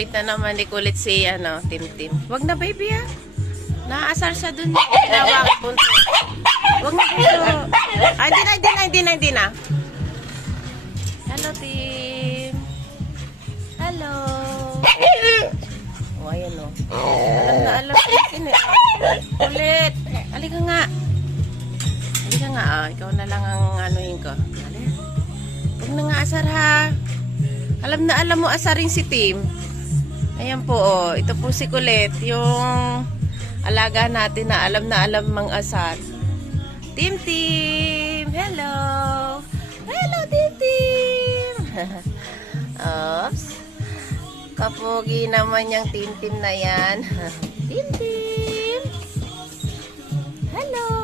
kulit na naman. Di kulit si, Tim Tim. Wag na, baby, ah. Naaasar siya dun. Hinawakan punto. Wag na, punto. Ay, hindi na. Hello, Tim. Hello. Oh, ayan, oh. Alam. Kulit. Halika nga. Ikaw na lang ang anuhin ko. Huwag na nga asar, ha. Alam mo asarin si Tim. Ayan po, oh. Ito po si Kulit, yung alaga natin na alam mang asar. Tim Tim! Hello! Hello, Tim Tim! Oops. Kapogi naman yung Tim Tim na yan. Tim Tim! Hello!